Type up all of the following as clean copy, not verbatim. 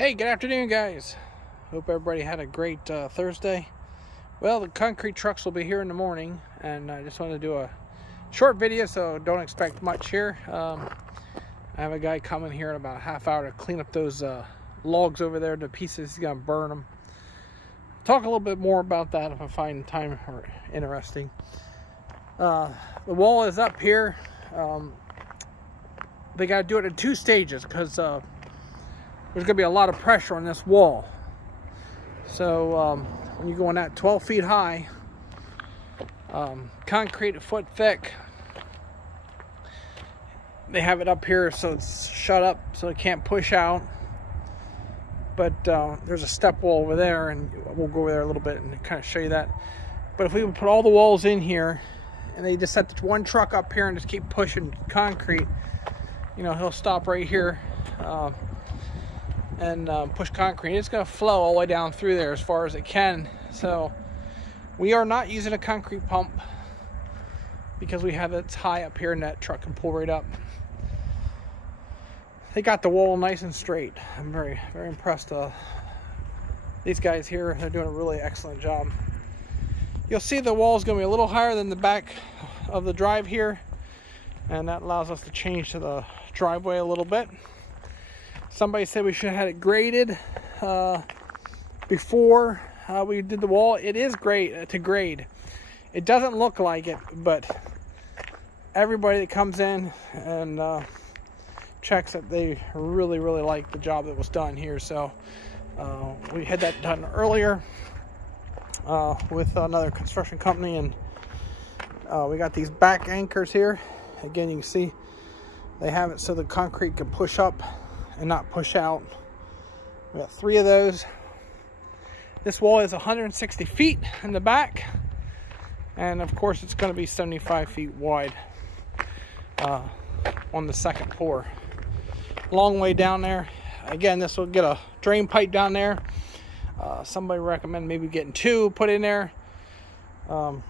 Hey, good afternoon, guys. Hope everybody had a great Thursday. Well, the concrete trucks will be here in the morning, and I just wanted to do a short video, so don't expect much here. I have a guy coming here in about a half hour to clean up those logs over there to pieces. He's gonna burn them. Talk a little bit more about that if I find time or interesting. The wall is up here. They got to do it in 2 stages because there's going to be a lot of pressure on this wall. So when you're going at 12 feet high, concrete a foot thick, they have it up here so it's shut up so it can't push out. But there's a step wall over there, and we'll go over there a little bit and kind of show you that. But if we would put all the walls in here and they just set the one truck up here and just keep pushing concrete, you know, he'll stop right here and push concrete. It's going to flow all the way down through there as far as it can. So we are not using a concrete pump because we have it high up here and that truck can pull right up. They got the wall nice and straight. I'm very, very impressed. These guys here, they're doing a really excellent job. You'll see the wall is going to be a little higher than the back of the drive here, and that allows us to change to the driveway a little bit. Somebody said we should have had it graded before we did the wall. It is great to grade. It doesn't look like it, but everybody that comes in and checks it, they really like the job that was done here. So we had that done earlier with another construction company, and we got these back anchors here. Again, you can see they have it so the concrete can push up and not push out. We got 3 of those. This wall is 160 feet in the back, and of course it's going to be 75 feet wide on the second pour. Long way down there. Again, this will get a drain pipe down there. Somebody recommended maybe getting 2 put in there. You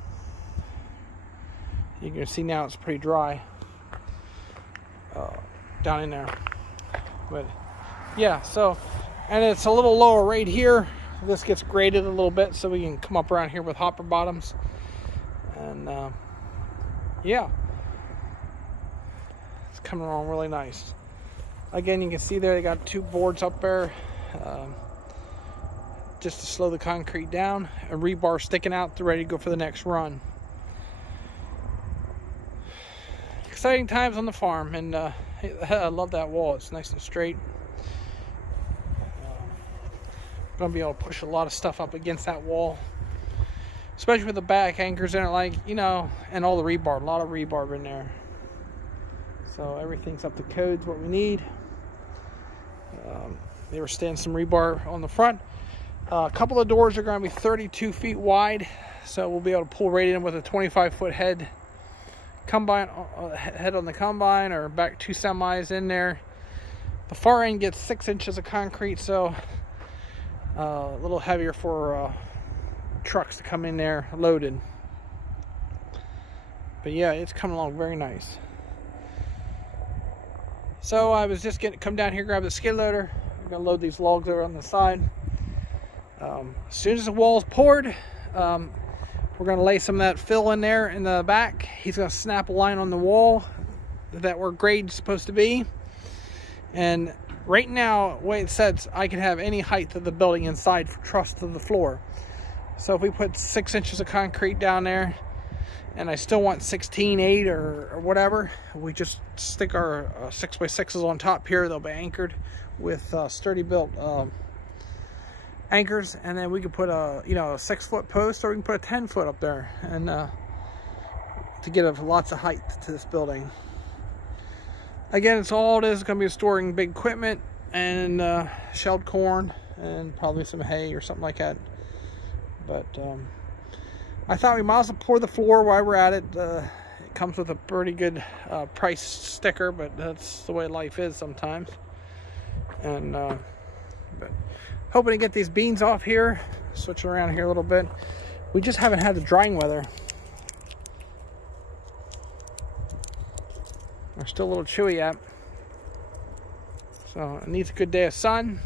can see now it's pretty dry down in there. But yeah, so, and it's a little lower right here. This gets graded a little bit so we can come up around here with hopper bottoms. And yeah, it's coming along really nice. Again, you can see there they got 2 boards up there just to slow the concrete down. A rebar sticking out, they're ready to go for the next run. Exciting times on the farm, and I love that wall. It's nice and straight. Gonna be able to push a lot of stuff up against that wall, especially with the back anchors in it, like, you know, and all the rebar. A lot of rebar in there. So everything's up to codes what we need. They were standing some rebar on the front. A couple of doors are going to be 32 feet wide, so we'll be able to pull right in with a 25-foot head combine, head on the combine, or back 2 semis in there. The far end gets 6 inches of concrete, so a little heavier for trucks to come in there loaded. But yeah, it's coming along very nice. So I was just come down here, grab the skid loader. I'm gonna load these logs over on the side. As soon as the wall's poured, we're gonna lay some of that fill in there in the back. He's gonna snap a line on the wall that where grade's supposed to be. And right now, the way it sets, I can have any height of the building inside for truss to the floor. So if we put 6 inches of concrete down there, and I still want 16/8 or whatever, we just stick our 6x6s on top here. They'll be anchored with sturdy built anchors, and then we could put a 6-foot post, or we can put a 10-foot up there, and to get lots of height to this building. Again, it's all it is going to be storing big equipment and shelled corn and probably some hay or something like that. But I thought we might as well pour the floor while we're at it. It comes with a pretty good price sticker, but that's the way life is sometimes. And but hoping to get these beans off here, switch around here a little bit. We just haven't had the drying weather. They're still a little chewy yet. So it needs a good day of sun.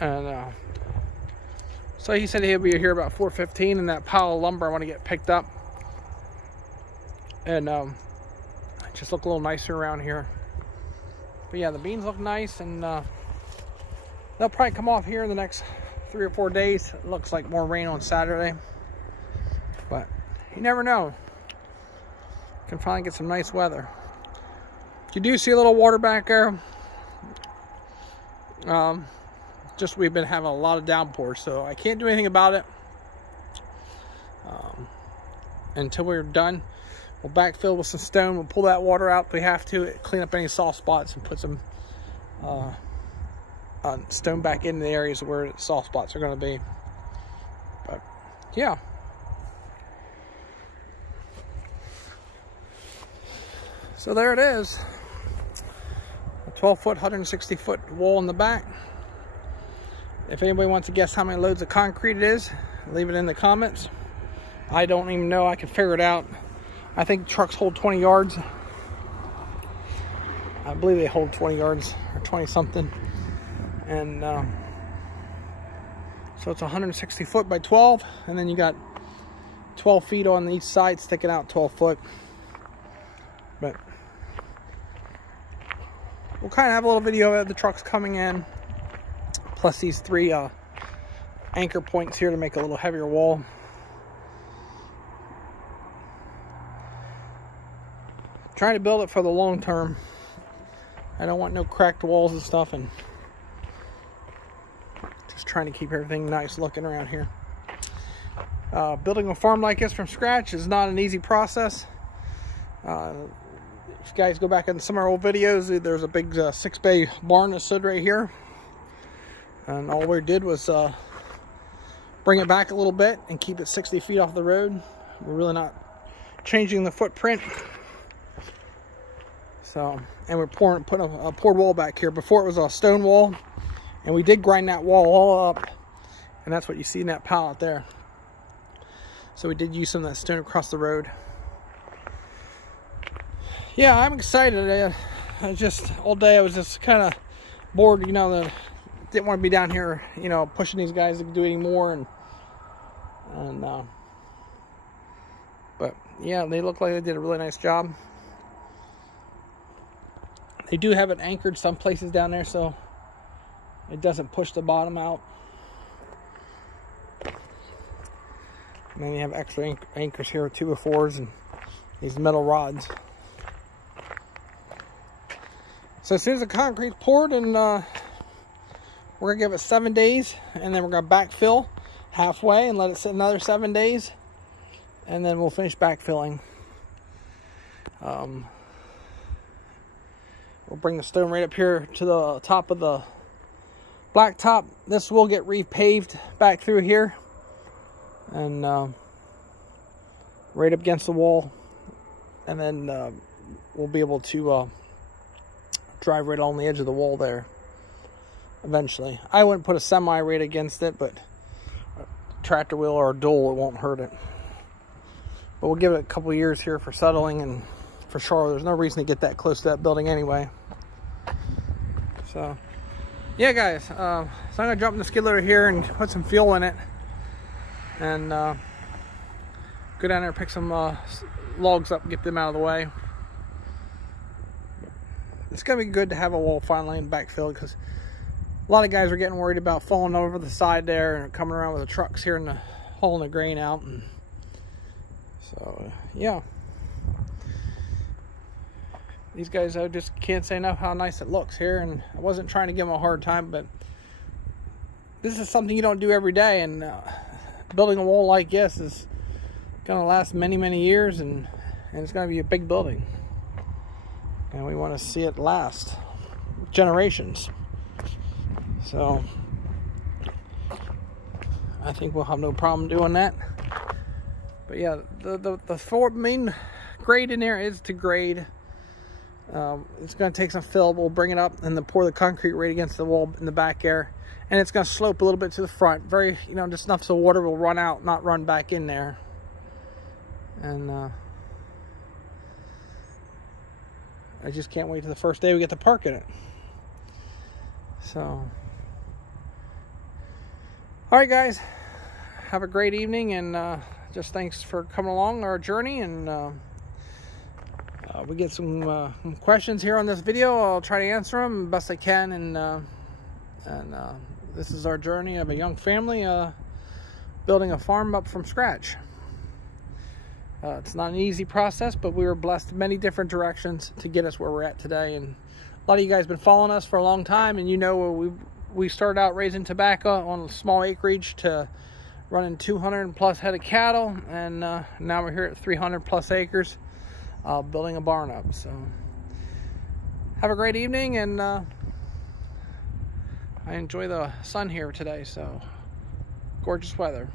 And so he said he'll be here about 4:15, and that pile of lumber I want to get picked up and just look a little nicer around here. But yeah, the beans look nice, and they'll probably come off here in the next 3 or 4 days. It looks like more rain on Saturday, but you never know. Can finally get some nice weather. You do see a little water back there. Just we've been having a lot of downpours, so I can't do anything about it until we're done. We'll backfill with some stone. We'll pull that water out if we have to, clean up any soft spots, and put some stone back in the areas where soft spots are going to be. But yeah. So there it is. A 12-foot, 160-foot wall in the back. If anybody wants to guess how many loads of concrete it is, leave it in the comments. I don't even know. I can figure it out. I think trucks hold 20 yards. I believe they hold 20 yards or 20 something. And so it's 160 foot by 12. And then you got 12 feet on each side sticking out 12 foot. But we'll kind of have a little video of the trucks coming in. Plus these 3 anchor points here to make a little heavier wall. Trying to build it for the long term. I don't want no cracked walls and stuff, and just trying to keep everything nice looking around here. Building a farm like this from scratch is not an easy process. If you guys go back in some of our old videos, there's a big 6-bay barn that stood right here. And all we did was bring it back a little bit and keep it 60 feet off the road. We're really not changing the footprint. So, and we're putting a poured wall back here. Before it was a stone wall, and we did grind that wall all up, and that's what you see in that pile out there. So we did use some of that stone across the road. Yeah, I'm excited. I just all day I was just kind of bored, you know. Didn't want to be down here, you know, pushing these guys to do any more, but yeah, they look like they did a really nice job. They do have it anchored some places down there, so it doesn't push the bottom out. And then you have extra anchors here, 2x4s, and these metal rods. So as soon as the concrete's poured, and we're gonna give it 7 days, and then we're gonna backfill halfway and let it sit another 7 days, and then we'll finish backfilling. We'll bring the stone right up here to the top of the blacktop. This will get repaved back through here, and right up against the wall, and then we'll be able to drive right on the edge of the wall there eventually. I wouldn't put a semi right against it, but a tractor wheel or a dual, it won't hurt it. But we'll give it a couple of years here for settling, and for sure there's no reason to get that close to that building anyway. So yeah, guys, so I'm gonna jump in the skid loader here and put some fuel in it, and go down there and pick some logs up and get them out of the way. It's gonna be good to have a wall finally and backfill, because a lot of guys are getting worried about falling over the side there and coming around with the trucks here and hauling the grain out. And so yeah, these guys, I just can't say enough how nice it looks here. And I wasn't trying to give them a hard time, but this is something you don't do every day, and building a wall like this is gonna last many years, and it's gonna be a big building, and we want to see it last generations. So I think we'll have no problem doing that. But yeah, the main grade in there is to grade. It's going to take some fill. We'll bring it up and then pour the concrete right against the wall in the back there, and it's going to slope a little bit to the front, very, you know, just enough so water will run out, not run back in there. And I just can't wait till the first day we get to park in it. So All right, guys, have a great evening, and just thanks for coming along our journey. And we get some questions here on this video. I'll try to answer them best I can. And this is our journey of a young family building a farm up from scratch. It's not an easy process, but we were blessed in many different directions to get us where we're at today. And a lot of you guys have been following us for a long time, and you know we started out raising tobacco on a small acreage to running 200 plus head of cattle, and now we're here at 300 plus acres building a barn up. So have a great evening, and I enjoy the sun here today, so gorgeous weather.